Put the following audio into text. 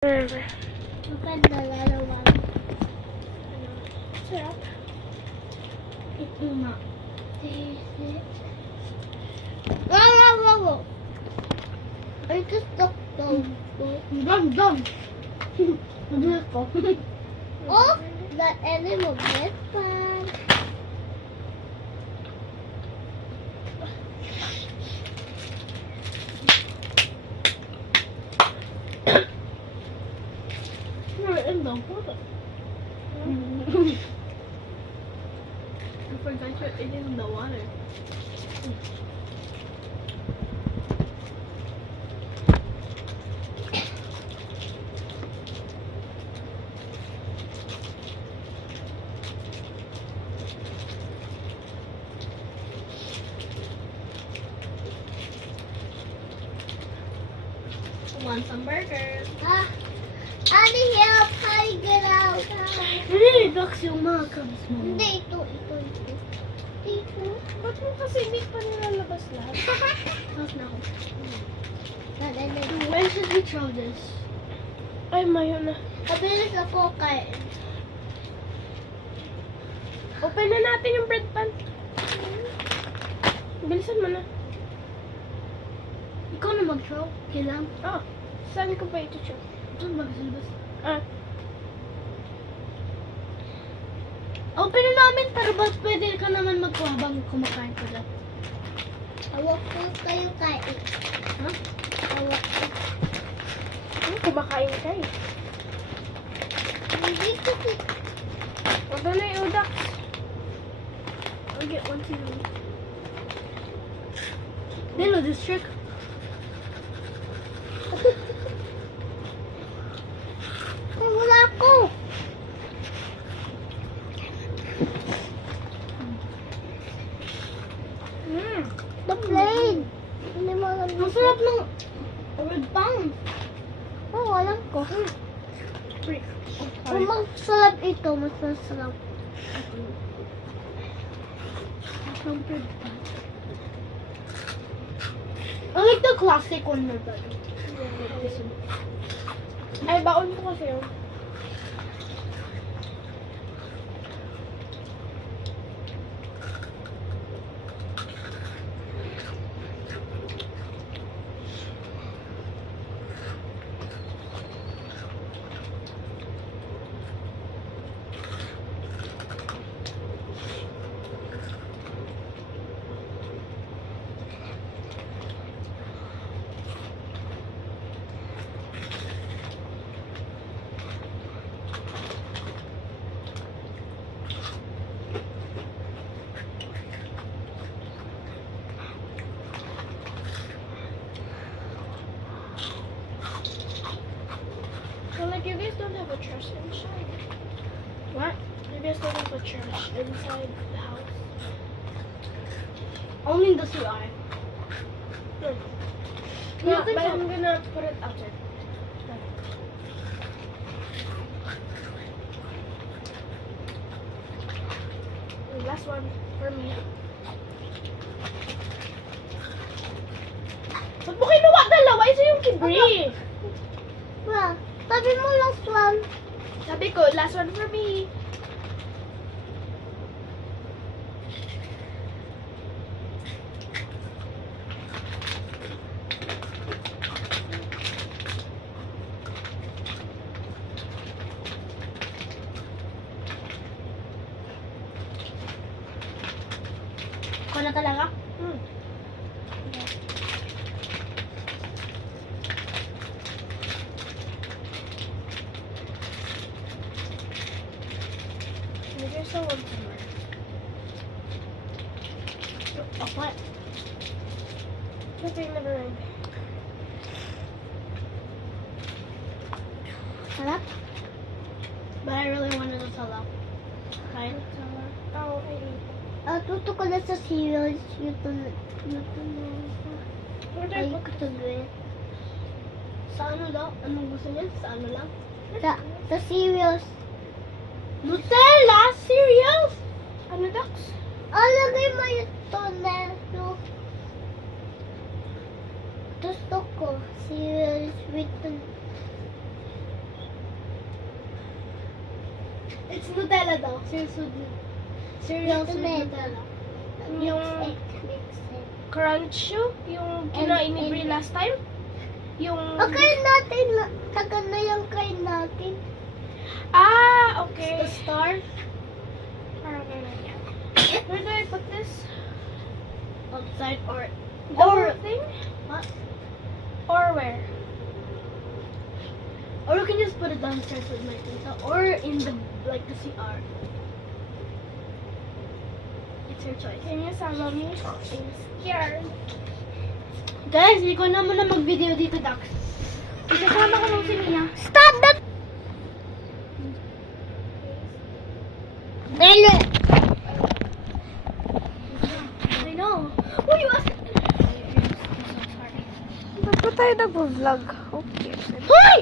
Whatever. Maganda lalawan. Sarap. Ito nga. Wow! Ay, gusto ko. Gam! Mabigat ko. Oh, that animal is fun. You're in the water. I forgot you're in the water. Want some burgers? Ani, help! Hi, get out! Really, ducks yung mga cubs mo. Hindi, ito. Ito. Ba't mo kasi hindi pa nilalabas lahat? Tapos na ako. When should we throw this? Ay, mayo na. Kabilis ako kain. Open na natin yung bread pan. Bilisan mo na. Ikaw na mag-throw. Kailang. Oh, saan ko pa ito throw? Ito mag-silbas. Open na namin para ba pwede ka naman magkuha bang kumakain ka dyan? Awak ko kayo kain. Ha? Awak ko. Kumakain ka eh. Hindi ko. Wag na yung udak. I'll get one to you. Nilo, this trick. Ay, wala ko. The plane. Hindi mo alam. Ang sarap ng red pound. Oo, alam ko. Frick. Kung masarap ito, mas masarap. Ang red pound. I like the classic one more better. This one. Ay, baon ko kasi yun. So, like, you guys don't have a trash inside. What? You guys don't have a trash inside the house. Only in the CI. Yeah, but I'm gonna put it outside. The last one for me. Ba't mo kinuha dalawa? Isa yung kibri. Well, sabi mo last one. Sabi ko, last one for me. Ako na talaga? Maybe I still want some more. Of what? Okay, never mind. Sarap? But I really wanted to tell out. Right? Oh, I ate. Tuto ko na sa cereals. Ito na. Where did I Ay, book it? ito green. Sa ano daw? Anong gusto niya? Sa ano lang? Sa cereals. Nutella cereals! Ano ducks? Lagay mo ito na. Gusto ko cereals with It's Nutella daw. Cereal with Nutella. Nutella. Mix Yung it, mix it. Crunch yung kinain ni Brie last time. Yung... Okay natin, tagal na yung kain natin. Ah, okay. The star. Parang ganun yan. Where do I put this? Outside or The whole thing? what? Or where? Or you can just put it downstairs with my tita, or in the like the CR. It's your choice. Can you sama me? I'm scared. Guys, ikaw na muna mag-video dito, Dax. Isasama ko nung si Mia. Stop that! Dele! I know. Who you ask? Ba't ba tayo nag-vlog? Okay. Hoy!